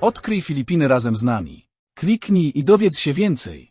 Odkryj Filipiny razem z nami. Kliknij i dowiedz się więcej.